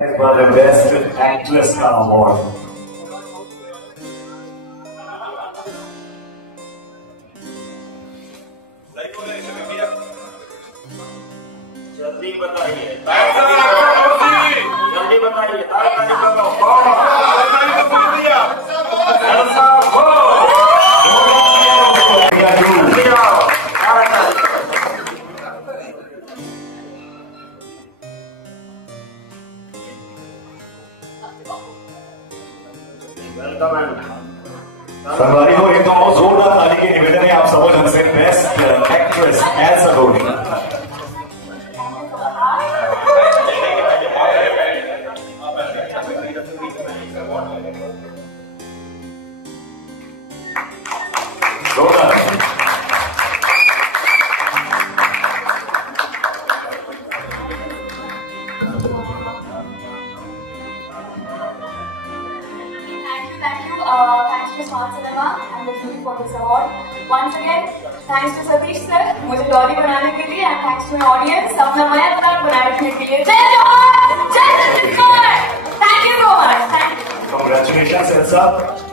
for the Best Actress का award. जल्दी बताइए, जल्दी बताइए, संगवारी को एक तो जोरदार ताली की निवेदन है आप समझ हमसे best actress Elsa Dhoni. Thanks to Smart Cinema and the jury for this award. Once again, thanks to Satish sir, मुझे डॉली बनाने के लिए, and thanks to my audience, अपना नया ब्रांड बनाए रखने के लिए. जय जवान, जय Satish Kumar. Thank you so much. Thank you. Congratulations, Elsa.